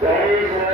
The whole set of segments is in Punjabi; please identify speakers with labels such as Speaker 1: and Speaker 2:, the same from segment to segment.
Speaker 1: Thank you.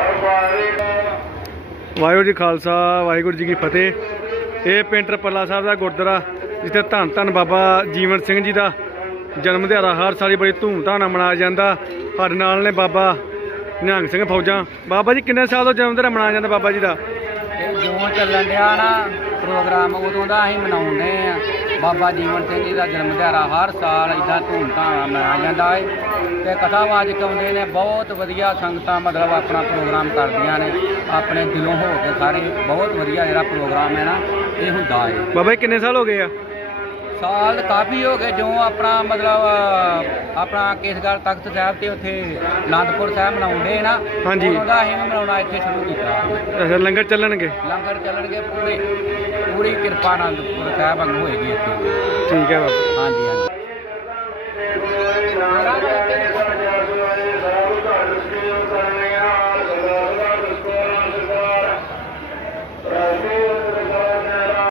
Speaker 2: ਵਾਹਿਗੁਰੂ ਜੀ ਖਾਲਸਾ, ਵਾਹਿਗੁਰੂ ਜੀ ਕੀ ਫਤਿਹ। ਇਹ ਪਿੰਡ ਰਪੱਲਾ ਸਾਹਿਬ ਦਾ ਗੁਰਦੁਆਰਾ, ਜਿੱਥੇ ਧੰਨ ਧੰਨ ਬਾਬਾ ਜੀਵਨ ਸਿੰਘ ਜੀ ਦਾ ਜਨਮ ਦਿਹਾੜਾ ਹਰ ਸਾਲ ਹੀ ਬੜੀ ਧੂਮਧਾਮ ਨਾਲ ਮਨਾਇਆ ਜਾਂਦਾ। ਸਾਡੇ ਨਾਲ ਨੇ ਬਾਬਾ ਨਿਹੰਗ ਸਿੰਘ ਫੌਜਾਂ। ਬਾਬਾ ਜੀ, ਕਿੰਨੇ ਸਾਲ ਤੋਂ ਜਨਮ ਦਿਹਾੜਾ ਮਨਾਇਆ ਜਾਂਦਾ ਬਾਬਾ ਜੀ ਦਾ?
Speaker 3: ਇਹ ਚੱਲਣ ਡਿਆ ਨਾ ਪ੍ਰੋਗਰਾਮ, ਉਦੋਂ ਦਾ ਅਸੀਂ ਮਨਾਉਂਦੇ ਆ ਬਾਬਾ ਜੀਵਨ ਸਿੰਘ ਜੀ ਦਾ ਜਨਮ ਦਿਹਾੜਾ ਹਰ ਸਾਲ ਇਦਾਂ ਧੂਮਧਾਮ ਨਾਲ ਮਨਾਇਆ ਜਾਂਦਾ ਹੈ ਤੇ ਕਥਾਵਾਚਕ ਆਉਂਦੇ ਨੇ, ਬਹੁਤ ਵਧੀਆ ਸੰਗਤਾਂ ਮਤਲਬ ਆਪਣਾ ਪ੍ਰੋਗਰਾਮ ਕਰਦੀਆਂ ਨੇ, ਆਪਣੇ ਦਿਲੋਂ ਹੋ ਕੇ ਸਾਰੇ, ਬਹੁਤ ਵਧੀਆ ਜਿਹੜਾ ਪ੍ਰੋਗਰਾਮ ਹੈ ਨਾ, ਇਹ ਹੁੰਦਾ ਹੈ
Speaker 2: ਬਾਬਾ ਜੀ, ਕਿੰਨੇ ਸਾਲ ਹੋ ਗਏ ਆ?
Speaker 3: ਸਾਲ ਕਾਫੀ ਹੋ ਗਏ ਜਿਉਂ ਆਪਣਾ ਮਤਲਬ ਆਪਣਾ ਕੇਸਗੜ੍ਹ ਤਖਤ ਸਾਹਿਬ ਤੇ ਉੱਥੇ ਆਨੰਦਪੁਰ ਸਾਹਿਬ ਮਨਾਉਂਦੇ ਨਾ
Speaker 2: ਹਾਂਜੀ।
Speaker 3: ਉਦੋਂ ਦਾ ਅਸੀਂ ਵੀ ਮਨਾਉਣਾ ਇੱਥੇ ਸ਼ੁਰੂ ਕੀਤਾ।
Speaker 2: ਅੱਛਾ ਲੰਗਰ ਚੱਲਣਗੇ?
Speaker 3: ਲੰਗਰ ਚੱਲਣਗੇ ਪੂਰੇ ਪੂਰੀ ਕਿਰਪਾ ਆਨੰਦਪੁਰ ਸਾਹਿਬ ਵਾਂਗ ਹੋਏਗੀ ਇੱਥੇ।
Speaker 2: ਠੀਕ ਹੈ ਬਾਬਾ।
Speaker 3: ਹਾਂਜੀ ਹਾਂਜੀ।